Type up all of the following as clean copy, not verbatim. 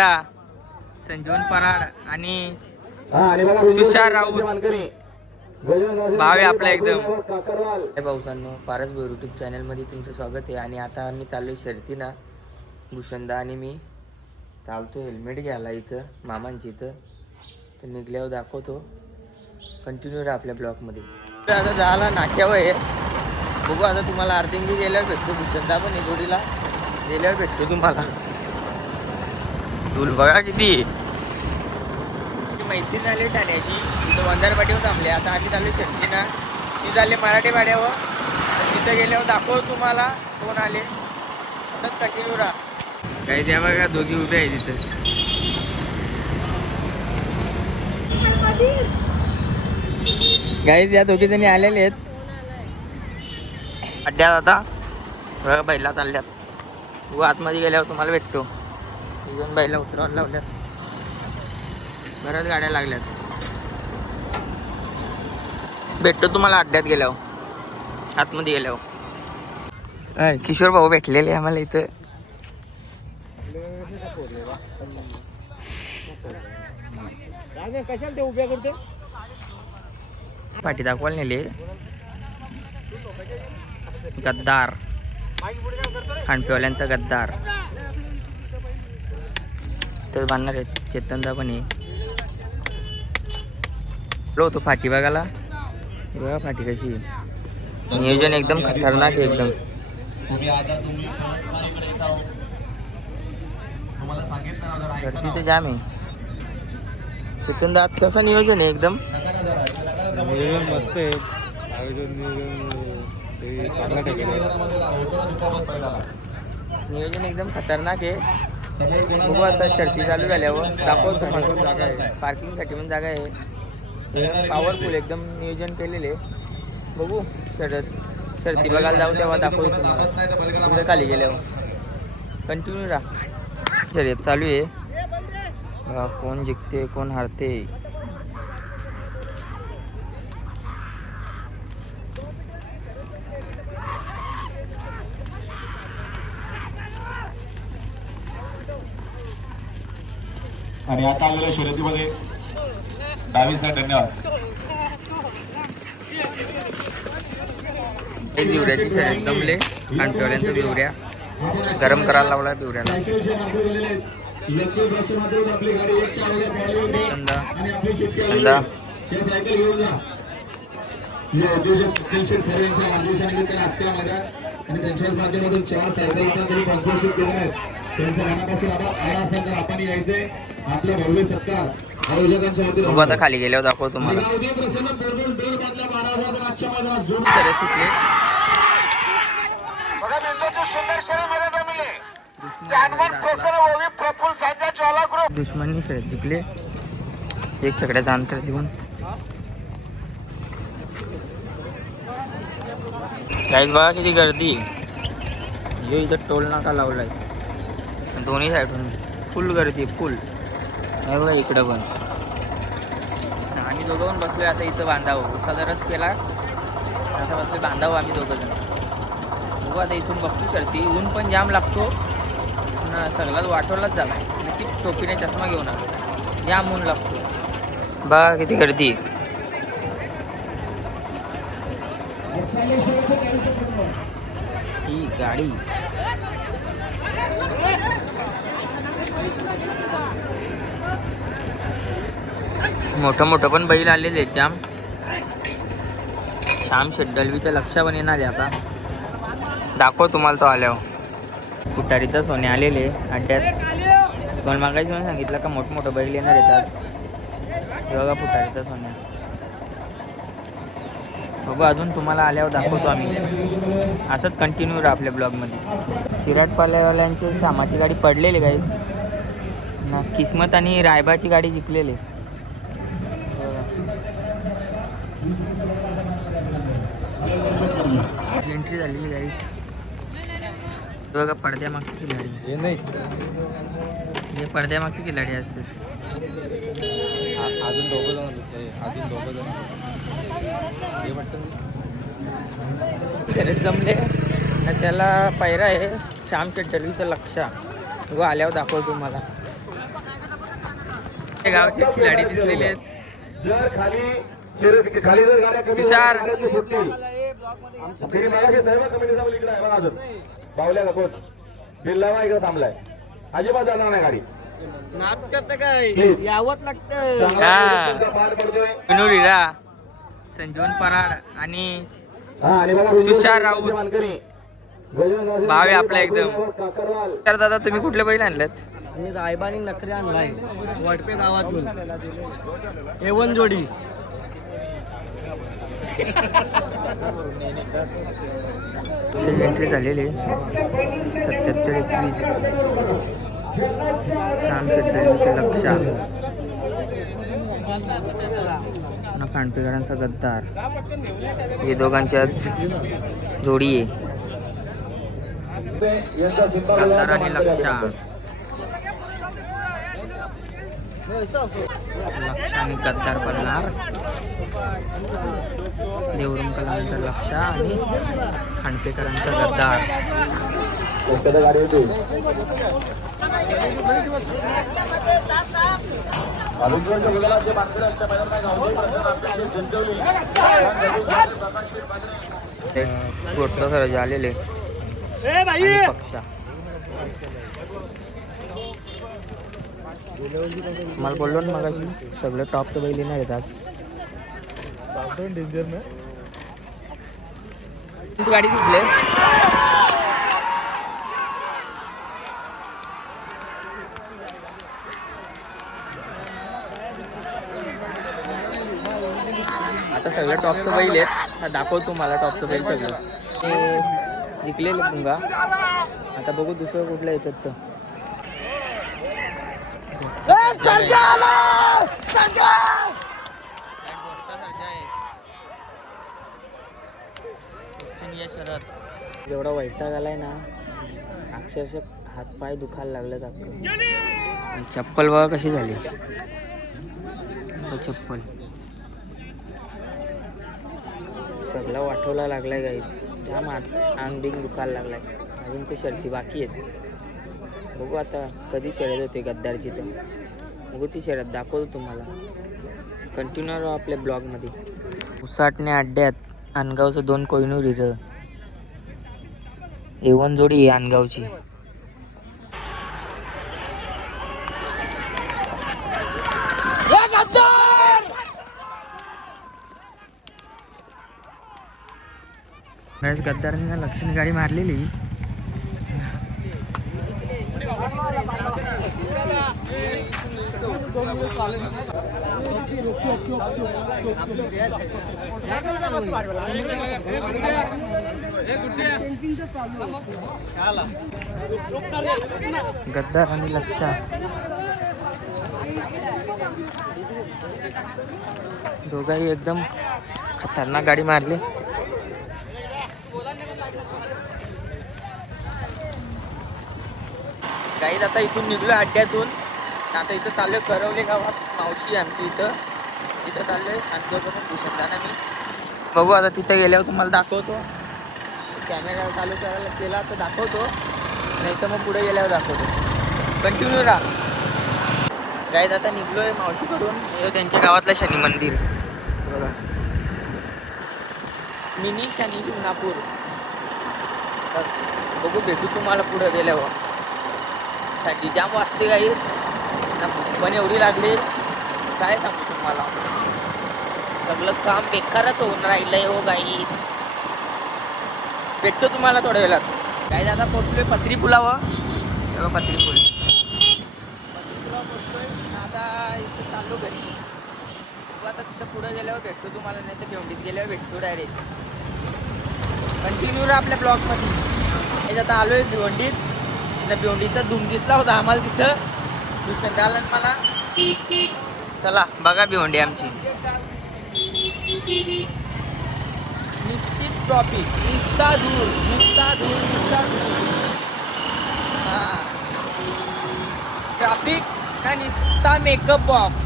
भव्या, संजीवन पराड आणि तुषार राऊत भाव आहे आपला एकदम. भाऊसांनो, पारस भाऊ यूट्यूब चॅनलमध्ये तुमचं स्वागत आहे. आणि आता आम्ही चाललो शर्तीना. भूषणदा आणि मी चालतो हेल्मेट घ्यायला इथं मामांची इथं. तर निघल्यावर दाखवतो. कंटिन्यू राहा आपल्या ब्लॉगमध्ये. आता झाला नाक्यावर आहे. बघू आता तुम्हाला अर्धिंगी गेल्यावर भेटतो. भूषणदा पण आहे जोडीला, गेल्यावर भेटतो तुम्हाला. धूल बघा किती. मैत्री झाली ठाण्याची, तिथं वंदार पाटीवर थांबले. आता आम्ही चालू शर्तीना. ती झाले मराठी पाड्यावर. तिथं गेल्यावर दाखव तुम्हाला कोण आले. असंच कंटिन्यू राहा. काही द्या बघा, दोघी उभे आहे तिथं. काही या दोघी जणी आलेले आहेत अड्ड्यात. आता बघा बैला चालल्यात. व आतमध्ये गेल्यावर तुम्हाला भेटतो. दोन बैला उतरवायला लावल्यात. बऱ्याच गाड्या लागल्यात. भेटतो तुम्हाला अड्ड्यात गेल्यावर, आतमध्ये गेल्यावर. किशोर भाऊ भेटलेले आम्हाला इथं. कशाला ते उभ्या करते. पाठी दाखवायला नेले. गद्दार, खांडपेवाल्यांचा गद्दार तर बांधणार आहेत. चेतनदा पण आहे. होतो फाटी बघायला. बघा फाटी कशी. नियोजन एकदम खतरनाक आहे एकदम. गर्दी तर जाम आहे. चेतनदा आज कसं नियोजन आहे एकदम. नियोजन मस्त आहे. नियोजन एकदम खतरनाक आहे. बघू आता शर्ती चालू झाल्यावर दाखवतो तुम्हाला. जागा आहे पार्किंगसाठी पण जागा आहे. पॉवरफुल एकदम नियोजन केलेले. बघू शर्ती बघायला जाऊ तेव्हा दाखवतो तुम्हाला. तिकडे खाली गेल्यावर कंटिन्यू राहा. शर्यत चालू आहे. कोण जिंकते कोण हारते. आणि आता आलेल्या शर्यतीमध्ये डावीचा धन्यवाद. एक बिवऱ्याची शर्यत जमले. खांडपेवाल्यांचा बिवऱ्या गरम करायला लावला बिवऱ्याला. संदा आता खाली गेल्यावर दाखव तुम्हाला. दुश्मनी शर्यत जिंकले. एक सगळ्याचं अंतर देऊन. गाईज बघा किती गर्दी. जो इथं टोल नाका लावलाय दोन्ही साईडून. फुल गर्दी फुल. नाही बघा इकडं पण. आम्ही दोघं पण बसलोय आता इथं बांधावं. उसाचा रस केला आता बसले बांधावं आम्ही दोघं जण. बघू आता इथून बघतो शर्ती. ऊन पण जाम लागतो. सगळाच वाटवलाच झाला. नक्की टोपीने चष्मा घेऊन आलो. जाम ऊन लागतो. बघा किती गर्दी. ही गाडी मोठं मोठं पण बैल आलेले आहेत जाम. श्याम शेड्डलवीच्या लक्ष पण येणार आहे आता. दाखव तुम्हाला तो आल्यावर. कुटारीचा सोने आलेले अड्ड्यात. तुम्हाला मागायची म्हणून सांगितलं का मोठमोठं बैल येणार येतात. बघा फुटारीचा सोन्या. बघू अजून तुम्हाला आल्यावर दाखवतो आम्ही. असंच कंटिन्यू राहा आपल्या ब्लॉगमध्ये. चिराटपाल्यावाल्यांची श्यामाची गाडी पडलेली काही ना. किस्मत आणि रायबाची गाडी जिंकलेली. एंट्री झालेली गाडी. बघा पडद्यामागची खिलाडी. हे नाही हे पडद्यामागची खिलाडी असते. अजून दोघं जण हे वाटतं शर्यत जमले ना. त्याला पायरा आहे श्याम शेट्टलीचं लक्ष. व आल्यावर दाखवतो तुम्हाला. ते गावचे खिलाडी दिसलेले आहेत. जर खाली जर गाड्या कमी तुषार. सुटतील फिरी मागाशी सर्व कमिटीचा इकडे आहे बघा अजून बावल्या का कोण बिल्लावा इकडे थांबलाय अजिबात जाणार नाही गाडी नाद करता काय Please. यावंच लागतं. चांगला पाठ पडतोय विनोद हिरा, संजीवन पराड आणि आणि बघा तुषार राऊत. मानकरी गजानन भाव आहे आपला एकदम. काकरवाल तर दादा तुम्ही कुठले बैल आणलेत? मी रायबानी नखरे आणलाय वडपे गावातून एवन जोडी एंट्री झालेली 77-21 श्याम शेट्टीचे लक्ष कांडपेकरांचा गद्दार हे दोघांची आज जोडी आहे. गद्दार आणि लक्षा आणि गद्दार बनणार. देवरुम कलांचा लक्ष आणि खांडपेकरांचा गद्दार. गाडी होती सर आलेले आणि पक्षा मला बोललो ना मग सगळं टॉपचं बैल येणार आहेत आज. डेंजर ना तुमची गाडी सुटले आता सगळं टॉपचं बैल आहेत. दाखवतो मला टॉपचं बैल सगळं ते जिंकलेलं पुंगा. आता बघू दुसरं कुठलं येतात तर एवढा वैताग आलाय ना अक्षरशः हातपाय दुखायला लागलेत अख्खं. चप्पल बघा कशी झाली चप्पल सगळा वाठवला लागलाय गाईच जाम अंग बिंग दुखायला लागलाय. अजून ते शर्ती बाकी आहेत. बघू आता कधी शर्यत होते गद्दारची तर बघू ती शर्यत दाखवतो तुम्हाला. कंटिन्यू राहा आपल्या ब्लॉगमध्ये. उसाटणे अड्ड्यात अनगावचं 2 कोहिनूर हिरं एवन जोडी आहे अनगावची. गद्दारांनी ना लक्ष्मी गाडी मारलेली. गद्दार आणि लक्षा दोघाही एकदम खतरनाक गाडी मारली. गाईज आता इथून निघलो अड्ड्यातून. आता इथं चाललोय करवले गावात मावशी आमची इथं चाललोय आणि भूषणदाना मी बघू आता तिथं गेल्यावर तुम्हाला दाखवतो. कॅमेरा चालू करायला केला तर दाखवतो नाही तर मग पुढे गेल्यावर दाखवतो. कंटिन्यू राहा. गाईज आता निघलोय मावशीकडून. हे त्यांच्या गावातलं शनी मंदिर बघा मिनी शनी शिंगणापूर. बघू भेटू तुम्हाला पुढे गेल्यावर. थंडी जाम वाजते गाईच ना पण एवढी लागली काय सांगू तुम्हाला. सगळं काम बेकारच होऊन राहिलंय हो गाईच. भेटतो तुम्हाला थोड्या वेळात. गाईज आता पोचलोय पत्री पुलावर. तेव्हा पत्री पूल पोचलोय आता इथं चाललो घरी. आता तिथं पुढे गेल्यावर भेटतो तुम्हाला नाही तर भेवंडीत गेल्यावर भेटतो डायरेक्ट. कंटिन्यू राहा आपल्या ब्लॉगमध्ये. आता आलोय भिवंडीत. भिवंडीचा धूम दिसला होता आम्हाला तिथं दुसऱ्यांदा आलं मला. चला बघा भिवंडी आमची. निश्चित ट्रॉफिक नुसता धूर ट्रॅफिक ना निस्ता मेकअप बॉक्स.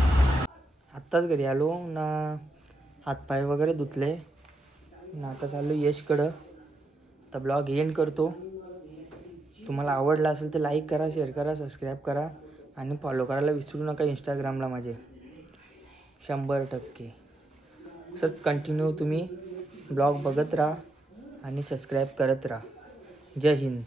आत्ताच घरी आलो ना हातपाय वगैरे धुतले ना आता चाललो यशकडं. तर ब्लॉग एंड करतो. तुम्हाला आवडला असेल तर लाईक करा, शेअर करा, सबस्क्राईब करा. आणि फॉलो करायला विसरू नका इंस्टाग्रामला माझे 100%. असंच कंटिन्यू तुम्ही ब्लॉग बघत राहा आणि सबस्क्राईब करत राहा. जय हिंद.